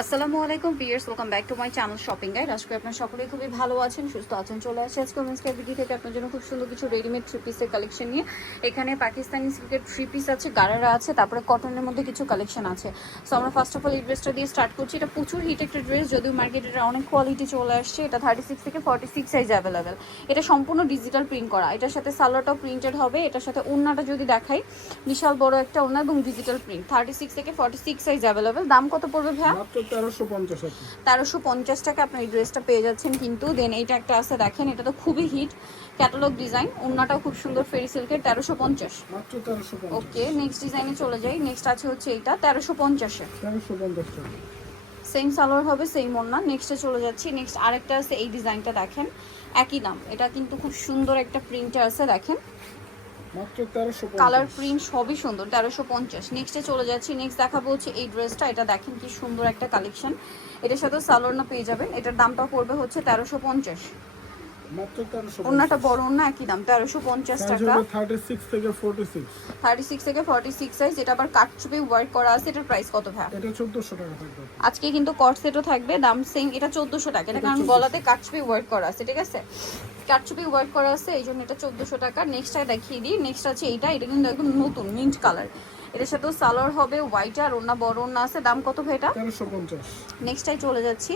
আসসালামু আলাইকুম viewers welcome back to my channel shopping guide আজকে আপনার সকলেই খুবই ভালো আছেন, সুস্থ আছেন, চলে আসছে আজকে ওমেন্সকে ভিডিও থেকে আপনার জন্য খুব সুন্দর কিছু রেডিমেড থ্রি পিসের কালেকশন নিয়ে। এখানে পাকিস্তানি সিল্কের থ্রি পিস আছে, গারারা আছে, তারপরে কটনের মধ্যে কিছু কালেকশন আছে। সো আমরা ফার্স্ট অফ অল এই ড্রেসটা দিয়ে স্টার্ট করছি। এটা প্রচুর হিট একটা ড্রেস যদিও মার্কেটে অনেক কোয়ালিটি চলে আসছে। এটা থার্টি সিক্স থেকে ফর্টি সিক্স সাইজ অ্যাভেলেবেল এটা সম্পূর্ণ ডিজিটাল প্রিন্ট করা। এটার সাথে সালোয়ারটাও প্রিন্টেড হবে। এটার সাথে ওড়নাটা যদি দেখাই, বিশাল বড় একটা ওড়না এবং ডিজিটাল প্রিন্ট থার্টি সিক্স থেকে ফর্টি সিক্স সাইজ অ্যাভেলেবেল দাম কত পড়বে ভাইয়া? তেরোশো পঞ্চাশ টাকা আপনার এই ড্রেসটা পেয়ে যাচ্ছেন কিন্তু। দেন এইটা একটা আছে দেখেন এটা তো খুবই হিট ক্যাটালগ ডিজাইন ওড়নাটাও খুব সুন্দর ফেরি সিল্কের তেরোশো পঞ্চাশ। ওকে নেক্সট ডিজাইনে চলে যাই। নেক্সট আছে হচ্ছে এইটা তেরোশো পঞ্চাশে তেরোশো পঞ্চাশ টাকা। সেম সালোয়ার হবে সেম ওড়না। নেক্সটে চলে যাচ্ছি। নেক্সট আরেকটা আছে এই ডিজাইনটা দেখেন। একই দাম। এটা কিন্তু খুব সুন্দর একটা প্রিন্টে আছে দেখেন। কালার প্রিন্ট সবই সুন্দর, তেরোশো পঞ্চাশ। নেক্সটে চলে যাচ্ছি নেক্সট দেখাবো হচ্ছে এই ড্রেসটা। এটা দেখেন কি সুন্দর একটা কালেকশন এটার সাথে সালোয়ার পেয়ে যাবেন। এটার দামটা পড়বে হচ্ছে তেরোশো পঞ্চাশ। ওনাটা বড় ওনা একই দাম তেরোশো পঞ্চাশ টাকা। থার্টি সিক্স থেকে ফোর্টি সিক্স থার্টি সিক্স থেকে ফর্টি সিক্স সাইজ এটা আবার কাটচুপে ওয়ার্ক করা আছে এটার প্রাইস কত ভাই এটা চোদ্দশো টাকা থাকবে। আজকে কিন্তু কট সেটও থাকবে দাম সেম এটা চোদ্দোশো টাকা। এটা কারণ গলাতে কাটচুপি ওয়ার্ক করা আছে ঠিক আছে? কাটচুপি ওয়ার্ক করা আছে এই জন্য এটা চোদ্দোশো টাকা। নেক্সটটা দেখিয়ে দিই নেক্সট আছে এইটা এটা কিন্তু একদম নতুন মিন্ট কালার এটার সাথেও সালোয়ার হবে হোয়াইট আর ওনা বড় ওনা আছে। দাম কত ভাই এটা? নেক্সটাই চলে যাচ্ছি।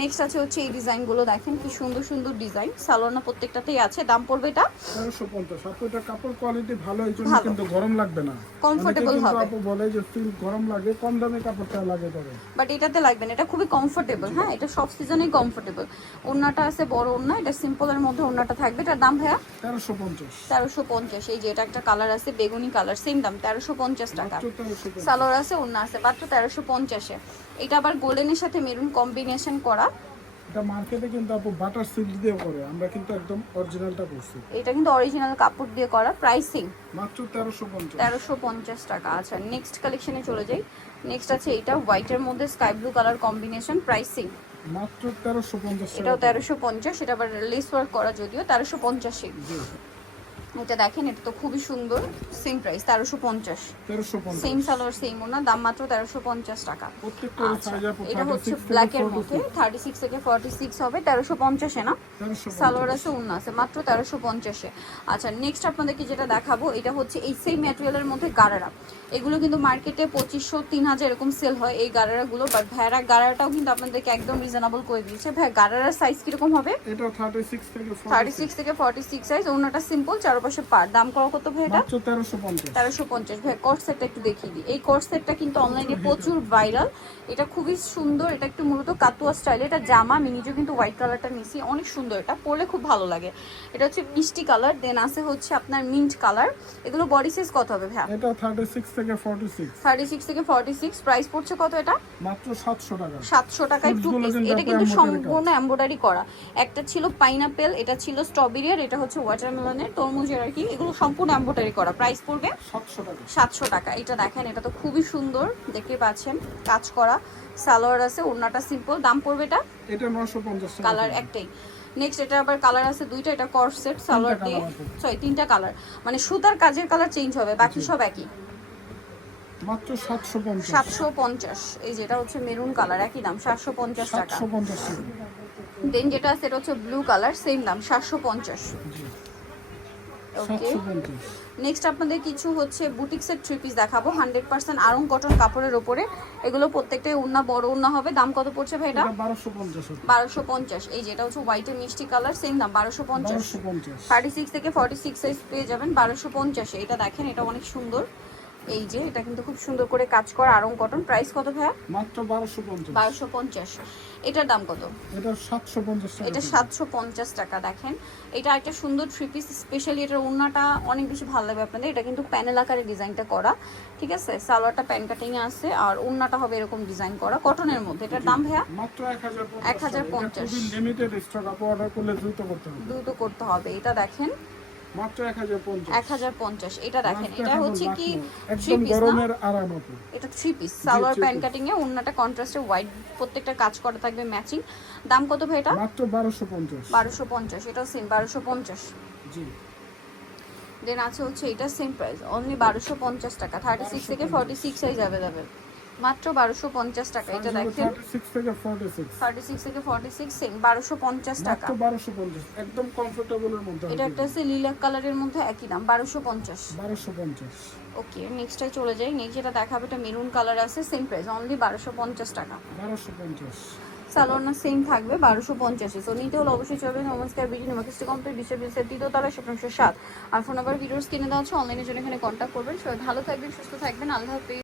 নেক্সট আছে হচ্ছে এই ডিজাইনগুলো দেখেন কি সুন্দর সুন্দর ডিজাইন সালোয়ার না প্রত্যেকটাতেই আছে। দাম পড়বে এটা? তেরোশো পঞ্চাশ। আপু এটা কাপড় কোয়ালিটি ভালো এই জন্য কিন্তু গরম লাগবে না। কিন্তু হবে। আপু বলে যে ফিল গরম লাগে কম দামে কাপড়টা লাগে তবে। বাট এটাতে লাগবে না। এটা খুবই কমফোর্টেবল হ্যাঁ? এটা সব সিজনেই কমফোর্টেবল ওড়নাটা আছে বড় ওড়না। এটা সিম্পলের মধ্যে ওড়নাটা থাকবে। এটার দাম ভাইয়া? তেরোশো পঞ্চাশ। তেরোশো পঞ্চাশ। এই যে এটা একটা কালার আছে বেগুনি কালার সেম দাম। তেরোশো পঞ্চাশ। টাকা। সালোয়ার আছে ওড়না আছে মাত্র তেরোশো পঞ্চাশে। এটা আবার গোল্ডেনের সাথে মেরুন কম্বিনেশন করা। এটা মার্কেটে কিন্তু আপু বাটার সিল্ক দিয়ে করে আমরা কিন্তু একদম অরিজিনালটা করছি এটা কিন্তু অরিজিনাল কাপড় দিয়ে করা প্রাইসিং মাত্র তেরোশো পঞ্চাশ। তেরোশো পঞ্চাশ টাকা আচ্ছা নেক্সট কালেকশনে চলে যাই। নেক্সট আছে এটা হোয়াইটের মধ্যে sky blue colour combination pricing মাত্র তেরোশো পঞ্চাশ এটাও টাকা তেরোশো পঞ্চাশ এটা আবার লেস ওয়ার্ক করা যদিও তেরোশো পঞ্চাশে। জি। এটা দেখেন এটা তো খুবই সুন্দর সেম প্রাইস তেরোশো পঞ্চাশ। সেম সালোয়ার সেম ওনা দাম মাত্র তেরোশো পঞ্চাশ টাকা। আচ্ছা এটা হচ্ছে ফোর্টি মধ্যে থার্টি সিক্স থেকে ফর্টি সিক্স হবে তেরোশো পঞ্চাশে না? সালোয়ার আছে উন্না আছে মাত্র তেরোশো পঞ্চাশে। আচ্ছা নেক্সট আপনাদেরকে যেটা দেখাবো এটা হচ্ছে এই সেম ম্যাটেরিয়ালের মধ্যে গারারা। এগুলো কিন্তু মার্কেটে পঁচিশশো তিন হাজার এরকম সেল হয় এই গারারাগুলো বাট ভ্যারা গারাটাও কিন্তু আপনাদেরকে একদম রিজনেবল করে দিয়েছে। ভাই গারারার সাইজ কীরকম হবে? এটা থার্টি সিক্স থেকে ফর্টি সিক্স সাইজ অন্যটা সিম্পল চারপাশে পার দাম কত ভাই এটা? তেরোশো পঞ্চাশ। ভাই কট সেটটা একটু দেখিয়ে দিই। এই কট সেটটা কিন্তু অনলাইনে প্রচুর ভাইরাল এটা খুবই সুন্দর। এটা একটু মূলত কাতুয়া স্টাইল এটা জামা আমি নিজেও কিন্তু হোয়াইট কালারটা নিছি। অনেক সুন্দর। এটা পরলে খুব ভালো লাগে। এটা হচ্ছে মিষ্টি কালার দেন আছে হচ্ছে আপনার মিন্ট কালার এগুলো বডি সাইজ কত হবে ভাই এটা থার্টি সিক্স থেকে ফর্টি সিক্স থার্টি সিক্স থেকে ফর্টি সিক্স প্রাইস পড়ছে কত এটা? মাত্র সাতশো টাকা। সাতশো টাকায় টু পিস এটা কিন্তু সম্পূর্ণ এম্ব্রয়ডারি করা। একটা ছিল পাইনাপেল এটা ছিল স্ট্রবেরি আর এটা হচ্ছে ওয়াটারমেলনের তরমুজের আর কি এগুলো সম্পূর্ণ এম্ব্রয়ডারি করা। প্রাইস পড়বে সাতশো টাকা। এটা দেখেন এটা তো খুবই সুন্দর দেখতে পাচ্ছেন কাজ করা। সালোয়ার আছে ওড়নাটা সিম্পল দাম পড়বে এটা? এটা নশো পঞ্চাশ কালার একটাই। নেক্সট এটা আবার কালার আছে দুইটা এটা কর্সেট সালোয়ার দিয়ে। সরি তিনটা কালার মানে সুতার কাজের কালার চেঞ্জ হবে বাকি সব একই। মাত্র সাতশো পঞ্চাশ। এই যেটা হচ্ছে মেরুন কালার একই দাম সাতশো পঞ্চাশ টাকা। সাতশো পঞ্চাশ টাকা। দেন যেটা আছে এটা হচ্ছে ব্লু কালার সেম দাম সাতশো পঞ্চাশ। জি। ওকে নেক্সট আপনাদের কিছু হচ্ছে বুটিক্সের থ্রি পিস দেখাবো। হান্ড্রেড পার্সেন্ট আরং কটন কাপড়ের ওপরে। এগুলো প্রত্যেকটাই উন্না বড় উন্না হবে। দাম কত পড়ছে ভাই এটা বারোশো পঞ্চাশ এই যেটা হচ্ছে হোয়াইটের মিষ্টি কালার সেম দাম বারোশো পঞ্চাশ। থার্টি সিক্স থেকে ফর্টি সিক্স সাইজ পেয়ে যাবেন বারোশো পঞ্চাশে। এটা দেখেন এটা অনেক সুন্দর। এই যে এটা কিন্তু খুব সুন্দর করে কাজ করা আরং কটন প্রাইস কত ভাইয়া? মাত্র বারোশো পঞ্চাশ। বারোশো পঞ্চাশ। এটার দাম কত? এটা সাতশো পঞ্চাশ টাকা এটা সাতশো পঞ্চাশ টাকা দেখেন। এটা একটা সুন্দর থ্রি পিস স্পেশালি এটার ওড়নাটা অনেক বেশি ভালো লাগবে আপনাদের। এটা কিন্তু প্যানেল আকারে ডিজাইনটা করা ঠিক আছে? সালোয়ারটা প্যান কাটিং আছে আর ওড়নাটা হবে এরকম ডিজাইন করা কটনের মধ্যে। এটার দাম ভাইয়া? মাত্র এক হাজার 1050 লিমিটেড স্টক আপু অর্ডার করলে দ্রুত করতে হবে। দ্রুত করতে হবে এটা দেখেন। মাত্র এক হাজার পঞ্চাশ। এক হাজার পঞ্চাশ এটা দেখেন এটা হচ্ছে কি একদম গরমের আরাম আপু এটা three piece salwar three pant cutting এ ওড়নাটা কন্ট্রাস্টে হোয়াইট প্রত্যেকটা কাজ করা থাকবে ম্যাচিং দাম কত ভাই এটা? মাত্র বারোশো পঞ্চাশ। বারোশো পঞ্চাশ এটাও সেম বারোশো পঞ্চাশ। জি। দেন আছে হচ্ছে এটা সেম প্রাইস অনলি বারোশো পঞ্চাশ টাকা থার্টি সিক্স থেকে ফর্টি সিক্স সাইজ অ্যাভেলেবেল মাত্র বারোশো পঞ্চাশ টাকা এটা দেখেন। থার্টি সিক্স থেকে ফর্টি সিক্স থার্টি সিক্স থেকে ফর্টি সিক্স সেম বারোশো পঞ্চাশ টাকা। মাত্র বারোশো পঞ্চাশ একদম কমফোর্টেবলের মধ্যে এটা একটা আছে লিলাক কালারের মধ্যে একই দাম বারোশো পঞ্চাশ। বারোশো পঞ্চাশ। ওকে নেক্সটে চলে যাই নেক্সট যেটা দেখাবে এটা মেরুন কালার আছে সেম প্রাইস অনলি বারোশো পঞ্চাশ টাকা। বারোশো পঞ্চাশ। সালোয়ার সেম থাকবে বারোশো পঞ্চাশে। সো নিতে হলে অবশ্যই চলবেন নমস্কার বিডি নমস্কার কমপ্লিট বিশ্ববিদ্যালয়ের তৃতীয় তলা শতাংশ সাত। আর ফোন নাম্বার ভিডিওস কিনে দেওয়া হচ্ছে অনলাইনের জন্য এখানে কন্ট্যাক্ট করবেন। সবাই ভালো থাকবেন সুস্থ থাকবেন আল্লাহ হাফিজ।